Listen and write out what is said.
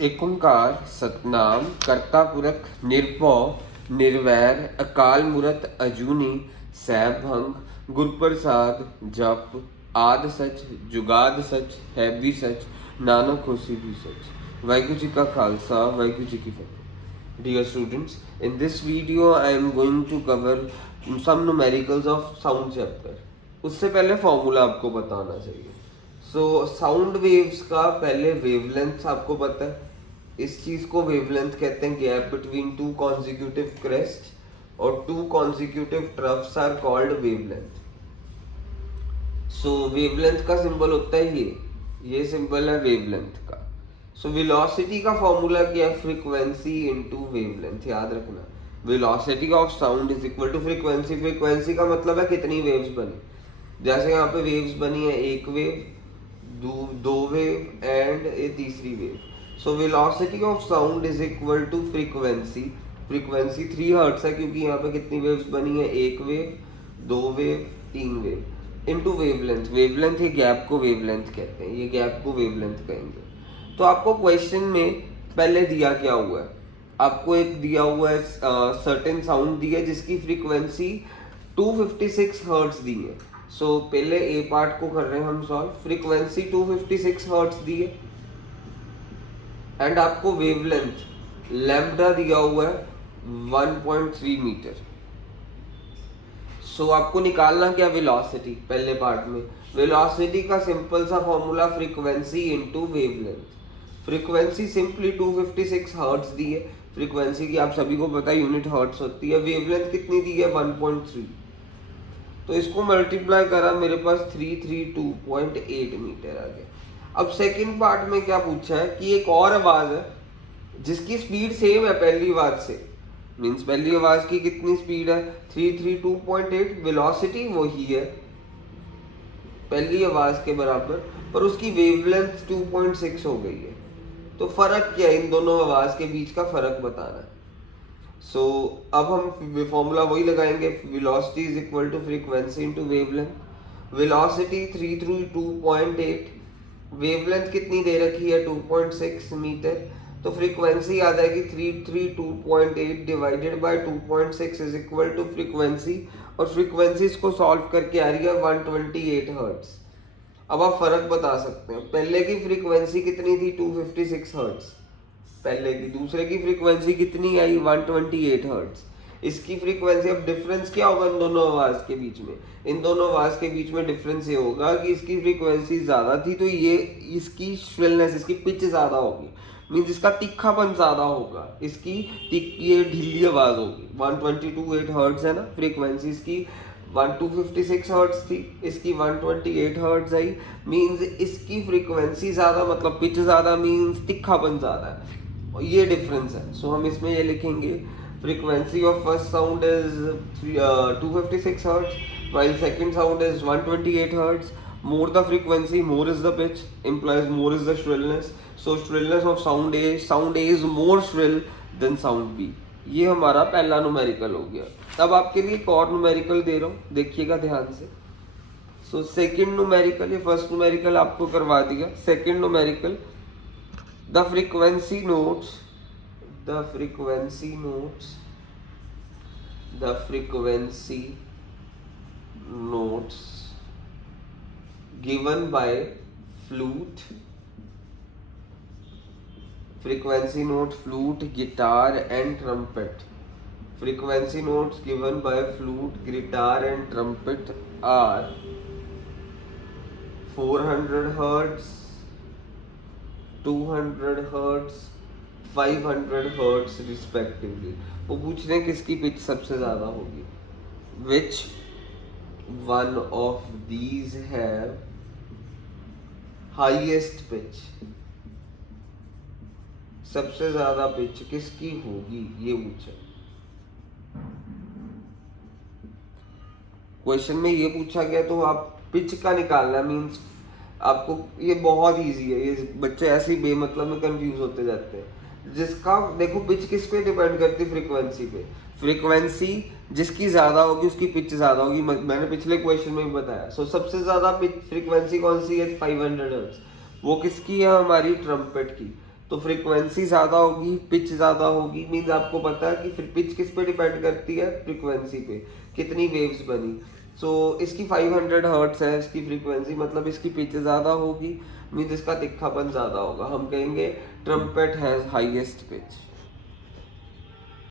एक ओंकार सतनाम करता पुरख निरभव निर्वैर अकाल मूरत अजूनी सैभंग गुरप्रसाद जप आद सच जुगाद सच है भी सच नानक होसी भी सच। वाहिगुरु जी का खालसा वाहिगुरु जी की फतेह। Dear students, in this video I am going to cover some numericals of sound chapter। उससे पहले फॉर्मूला आपको बताना चाहिए। साउंड वेव्स का पहले वेवलेंथ आपको पता है, इस चीज को वेवलेंथ कहते हैं। Gap between two consecutive crest और two consecutive troughs are called wavelength. Wavelength का सिंबल होता है ये सिंबल है वेवलेंथ का। वेलोसिटी का फॉर्मूला क्या है? Frequency into wavelength. याद रखना, velocity of sound is equal to frequency. Frequency का मतलब है कितनी वेव्स बनी। जैसे यहाँ पे वेव्स बनी है, एक वेव, दो वेव एंड ए तीसरी वेव। Velocity of sound is equal to frequency. Frequency 3 hertz है क्योंकि यहाँ पे कितनी वेव्स बनी है, एक वेव, दो वेव, तीन वेव, इनटू वेवलेंथ। वेवलेंथ, ये गैप को वेवलेंथ कहते हैं, ये गैप को वेवलेंथ कहेंगे। तो आपको क्वेश्चन में पहले दिया क्या हुआ है? आपको एक दिया हुआ है सर्टेन साउंड दी है जिसकी फ्रीक्वेंसी 256 हर्ट्ज दी है। पहले ए पार्ट को कर रहे हैं हम सॉल्व। फ्रीक्वेंसी 256 हर्ट्ज दी है एंड आपको वेवलेंथ लैम्बडा दिया हुआ है 1.3 मीटर। आपको निकालना क्या? वेलोसिटी। पहले पार्ट में वेलोसिटी का सिंपल सा formula frequency into wavelength. Frequency simply 256 hertz दी है। फ्रीक्वेंसी की आप सभी को पता है यूनिट हर्ट्ज होती है। वेवलेंथ कितनी दी है? 1.3। तो इसको मल्टीप्लाई करा, मेरे पास 332.8 मीटर आ गया। अब सेकंड पार्ट में क्या पूछा है कि एक और आवाज है जिसकी स्पीड सेम है पहली आवाज से। मींस पहली आवाज की कितनी स्पीड है? 332.8। वेलोसिटी वही है पहली आवाज के बराबर, पर उसकी वेवलेंथ 2.6 हो गई है। तो फर्क क्या है? इन दोनों आवाज के बीच का फर्क बताना है। अब हम फॉर्मूला वही लगाएंगे, velocity is equal to frequency into wavelength. Velocity 332.8, wavelength कितनी दे रखी है? 2.6 मीटर। तो फ्रीक्वेंसी आ जाएगी 332.8 divided by 2.6 is equal to frequency, और फ्रीक्वेंसी इसको सॉल्व करके आ रही है 128 हर्ट्ज। अब आप फर्क बता सकते हैं, पहले की फ्रीक्वेंसी कितनी थी? 256 हर्ट्ज पहले की। दूसरे की फ्रीक्वेंसी कितनी आई? 128 हर्ट्ज। इसकी फ्रीक्वेंसी, अब डिफरेंस क्या होगा इन दोनों आवाज के बीच में? इन दोनों आवाज के बीच में डिफरेंस ये होगा कि इसकी फ्रीक्वेंसी ज्यादा थी तो ये इसकी श्रिलनेस, इसकी पिच ज्यादा होगी। मींस इसका तीखापन ज्यादा होगा, इसकी ये ढीली आवाज होगी। 128 हर्ट्ज है ना फ्रीक्वेंसी इसकी, 256 हर्ट्ज थी, इसकी 128 हर्ट्ज आई। मींस इसकी फ्रीक्वेंसी ज्यादा मतलब पिच ज्यादा, मींस तीखापन ज्यादा है। और ये डिफरेंस है। हम इसमें ये लिखेंगे, frequency of first sound is 256 hertz, while second sound is 128 hertz. More the frequency, more is the pitch, implies more is the shrillness. Shrillness of sound A is more shrill than sound B. ये हमारा पहला numerical हो गया। अब आपके लिए एक और न्यूमेरिकल दे रहा हूँ, देखिएगा ध्यान से। सेकंड न्यूमेरिकल, ये फर्स्ट न्यूमेरिकल आपको करवा दिया। Second numerical, the frequency notes given by flute, frequency notes flute, guitar and trumpet. Frequency notes given by flute, guitar and trumpet are 400 hertz, 200 hertz, 500 hertz respectively। वो पूछ रहे हैं किसकी pitch सबसे ज्यादा होगी। Which one of these have highest pitch? सबसे ज्यादा पिच किसकी होगी ये पूछा। क्वेश्चन में ये पूछा गया तो आप पिच का निकालना, मींस आपको ये बहुत इजी है। ये बच्चे ऐसे ही बेमतलब में कंफ्यूज होते जाते हैं। जिसका देखो पिच किस पे डिपेंड करती है? फ्रीक्वेंसी पे। फ्रीक्वेंसी जिसकी ज्यादा होगी उसकी पिच ज्यादा होगी, मैंने पिछले क्वेश्चन में भी बताया। सबसे ज्यादा पिच फ्रीक्वेंसी कौन सी है? 500 हर्ट्ज। वो किसकी है? हमारी ट्रम्पेट की। तो फ्रीक्वेंसी ज़्यादा होगी, पिच ज़्यादा होगी, मीन्स आपको पता है कि फिर पिच किस पे डिपेंड करती है, फ्रीक्वेंसी पे, कितनी वेव्स बनी। सो इसकी 500 हर्ट्स है इसकी फ्रीक्वेंसी, मतलब इसकी पिच ज़्यादा होगी, मीन्स इसका तिखा ज़्यादा होगा। हम कहेंगे ट्रम्पेट हैज़ हाईएस्ट पिच।